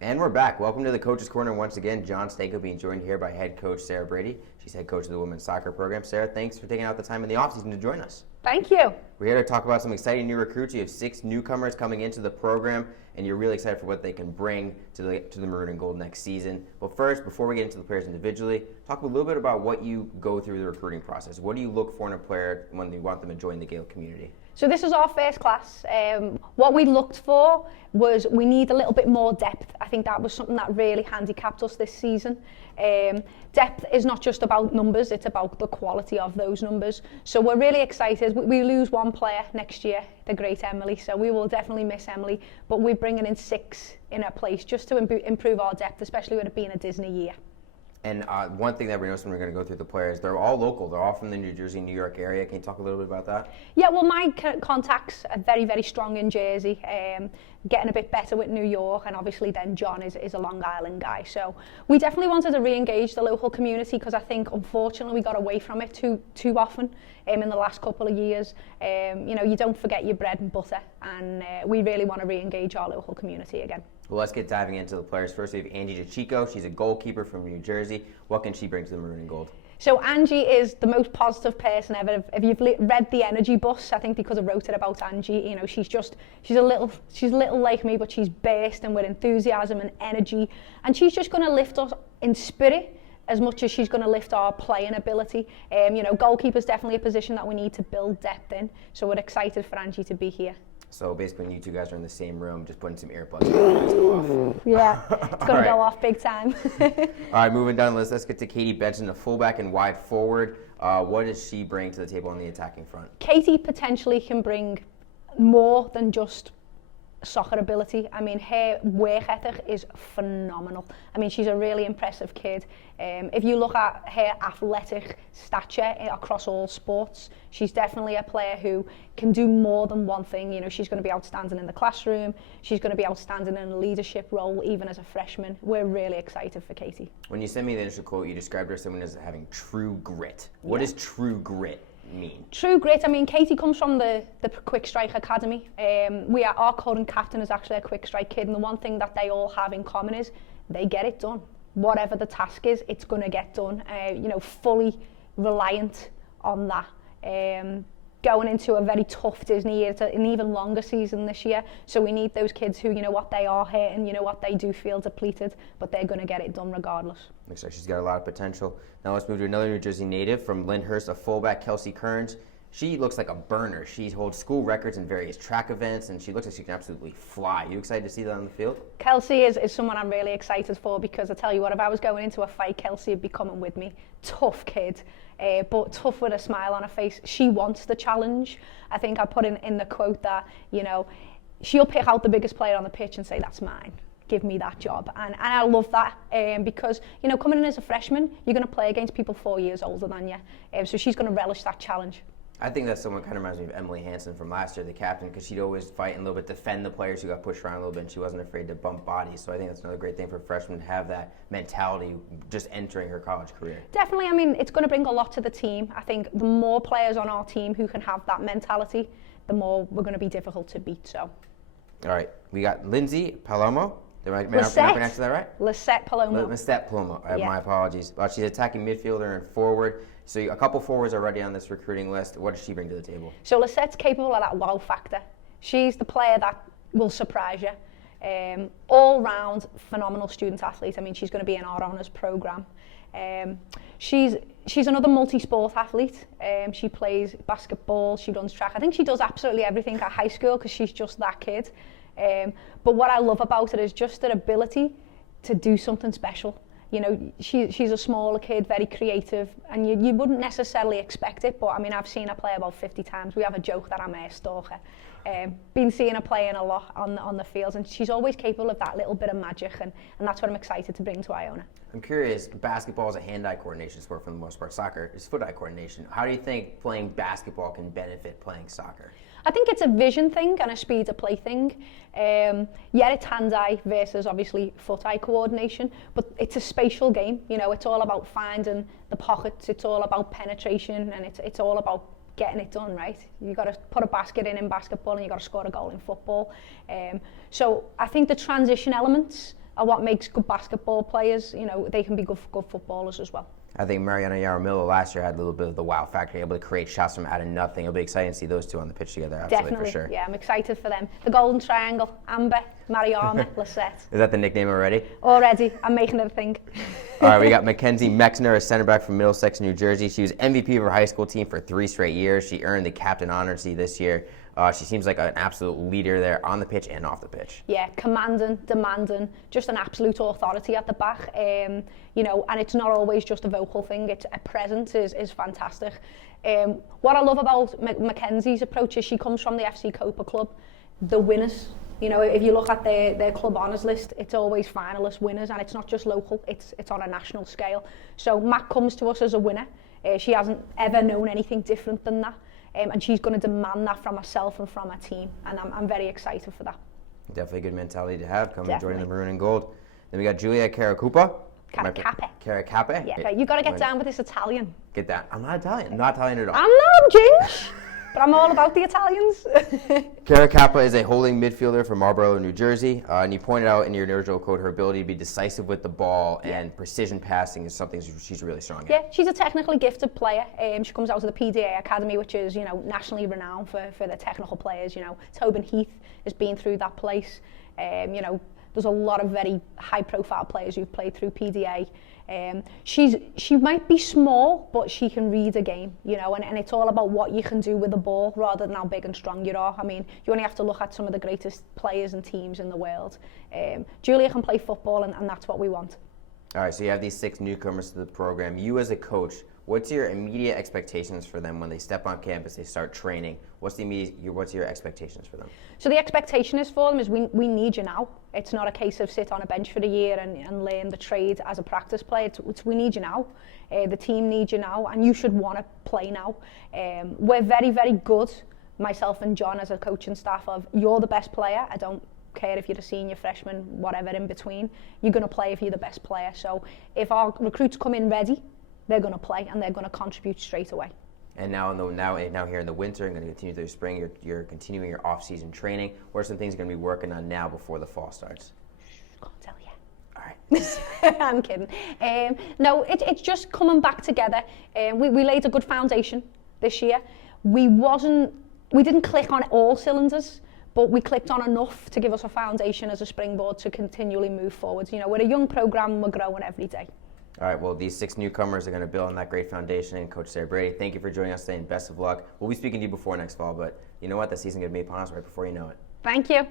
And we're back. Welcome to the Coach's Corner once again. John Stanko being joined here by head coach Sarah Brady. She's head coach of the women's soccer program. Sarah, thanks for taking out the time in the offseason to join us. Thank you. We're here to talk about some exciting new recruits. You have 6 newcomers coming into the program, and you're really excited for what they can bring to the Maroon and Gold next season. But first, before we get into the players individually, talk a little bit about what you go through the recruiting process. What do you look for in a player when you want them to join the Gael community? So this is our first class. What we looked for was we need a little bit more depth. I think that was something that really handicapped us this season. Depth is not just about numbers, it's about the quality of those numbers. So we're really excited. We lose one player next year, the great Emily, so we will definitely miss Emily, but we're bringing in 6 in her place just to improve our depth, especially with it being a Disney year. And one thing that we noticed when we're going to go through the players, they're all local. They're all from the New Jersey, New York area. Can you talk a little bit about that? Yeah, well, my contacts are very, very strong in Jersey, getting a bit better with New York, and obviously then John is a Long Island guy. So we definitely wanted to re-engage the local community because I think, unfortunately, we got away from it too often in the last couple of years. You don't forget your bread and butter, and we really want to re-engage our local community again. Well, let's get diving into the players. First, we have Angie DeChico. She's a goalkeeper from New Jersey. What can she bring to the Maroon and Gold? So Angie is the most positive person ever. If you've read The Energy Bus, I think because I wrote it about Angie, she's a little like me, but she's bursting with enthusiasm and energy, and she's just going to lift us in spirit as much as she's going to lift our playing ability. Goalkeeper is definitely a position that we need to build depth in, so we're excited for Angie to be here. So basically, when you two guys are in the same room, just putting some earplugs in, let's go off. Yeah, it's going to go off big time. All right, moving down the list, let's get to Katie Benson, the fullback and wide forward. What does she bring to the table on the attacking front? Katie potentially can bring more than just soccer ability. I mean, her work ethic is phenomenal. I mean, she's a really impressive kid. If you look at her athletic stature across all sports, she's definitely a player who can do more than one thing. She's going to be outstanding in the classroom. She's going to be outstanding in a leadership role, even as a freshman. We're really excited for Katie. When you sent me the initial quote, you described her as someone as having true grit. What does true grit mean? True grit, I mean, Katie comes from the Quick Strike Academy. Our current captain is actually a Quick Strike kid, and the one thing that they all have in common is they get it done. Whatever the task is, it's going to get done. Fully reliant on that. Going into a very tough Disney year, it's an even longer season this year, so we need those kids who, they are hurting, they do feel depleted, but they're going to get it done regardless. Looks like she's got a lot of potential. Now let's move to another New Jersey native from Lyndhurst, a fullback, Kelsey Kearns. She looks like a burner. She holds school records in various track events, and she looks like she can absolutely fly. You excited to see that on the field? Kelsey is someone I'm really excited for because I tell you what, if I was going into a fight, Kelsey would be coming with me. Tough kid, but tough with a smile on her face. She wants the challenge. I think I put in the quote that, she'll pick out the biggest player on the pitch and say, that's mine. Give me that job. And I love that because, coming in as a freshman, you're going to play against people 4 years older than you. So she's going to relish that challenge. I think that someone kind of reminds me of Emily Hansen from last year, the captain, because she'd always fight and a little bit defend the players who got pushed around a little bit, and she wasn't afraid to bump bodies. So I think that's another great thing for freshmen to have that mentality just entering her college career. Definitely. I mean, it's going to bring a lot to the team. I think the more players on our team who can have that mentality, the more we're going to be difficult to beat. So. All right. We got Lindsay Palomo. Am I pronouncing that right? Lisette Palomo. Lisette Palomo. My apologies. She's attacking midfielder and forward. So a couple forwards already on this recruiting list. What does she bring to the table? So Lisette's capable of that wow factor. She's the player that will surprise you. All-round, phenomenal student athlete. I mean, she's going to be in our honours programme. She's another multi-sport athlete. She plays basketball, she runs track. I think she does absolutely everything at high school because she's just that kid. But what I love about her is just her ability to do something special. She's a smaller kid, very creative, and you wouldn't necessarily expect it, but I mean, I've seen her play about 50 times. We have a joke that I'm a stalker. Been seeing her playing a lot on the fields, and she's always capable of that little bit of magic, and that's what I'm excited to bring to Iona. I'm curious, basketball is a hand-eye coordination sport for the most part. Soccer is foot-eye coordination. How do you think playing basketball can benefit playing soccer? I think it's a vision thing and a speed of play thing. It's hand-eye versus obviously foot-eye coordination, but it's a spatial game. It's all about finding the pockets, it's all about penetration, and it's all about getting it done, right? You got to put a basket in basketball, and you got to score a goal in football. So I think the transition elements are what makes good basketball players. You know, they can be good footballers as well. I think Mariana Yaramillo last year had a little bit of the wow factor, able to create shots from out of nothing. It'll be exciting to see those two on the pitch together, absolutely. Definitely, For sure. yeah, I'm excited for them. The Golden Triangle, Amber, Mariana, Lisette. Is that the nickname already? Already, I'm making it a thing. All right, we got Mackenzie Mexner, a center back from Middlesex, New Jersey. She was MVP of her high school team for 3 straight years. She earned the captain honors this year. She seems like an absolute leader there on the pitch and off the pitch. Yeah, commanding, demanding, just an absolute authority at the back. You know, and it's not always just a vocal thing. It's a presence is fantastic. What I love about Mackenzie's approach is she comes from the FC Copa club, the winners. You know, if you look at their club honours list, it's always finalist winners, and it's not just local, it's on a national scale. So Mac comes to us as a winner. She hasn't ever known anything different than that. And she's going to demand that from herself and from her team, and I'm very excited for that. Definitely a good mentality to have, coming and joining Definitely. the Maroon and Gold. Then we got Julia Caracupa. Caracape. Yeah, you got to get down with this Italian. Get that. I'm not Italian. I'm not Italian at all. I'm not, Jinx, but I'm all about the Italians. Caracappa is a holding midfielder from Marlborough, New Jersey, and you pointed out in your original quote her ability to be decisive with the ball and precision passing is something she's really strong at. Yeah, she's a technically gifted player. She comes out of the PDA Academy, which is, you know, nationally renowned for the technical players. You know, Tobin Heath has been through that place. You know, there's a lot of very high-profile players who've played through PDA. She might be small, but she can read a game, you know, and it's all about what you can do with the ball rather than how big and strong you are. I mean, you only have to look at some of the greatest players and teams in the world. Julia can play football, and that's what we want. All right, so you have these 6 newcomers to the program. You as a coach, what's your immediate expectations for them when they step on campus, they start training? What's your expectations for them? So the expectation is for them is we need you now. It's not a case of sit on a bench for a year and learn the trade as a practice player. It's we need you now. The team needs you now, and you should want to play now. We're very, very good, myself and John as a coaching staff, of you're the best player. I don't care if you're a senior, freshman, whatever in between. You're going to play if you're the best player. So if our recruits come in ready, they're going to play and they're going to contribute straight away. And now here in the winter, and going to continue through the spring, you're continuing your off-season training. What are some things you're going to be working on now before the fall starts? Can't tell you. All right. I'm kidding. No, it's just coming back together. We laid a good foundation this year. We didn't click on all cylinders, but we clicked on enough to give us a foundation as a springboard to continually move forward. You know, we're a young program and we're growing every day. All right, well, these 6 newcomers are going to build on that great foundation. And Coach Sarah Brady, thank you for joining us today, and best of luck. We'll be speaking to you before next fall, but you know what? The season's going to be upon us right before you know it. Thank you.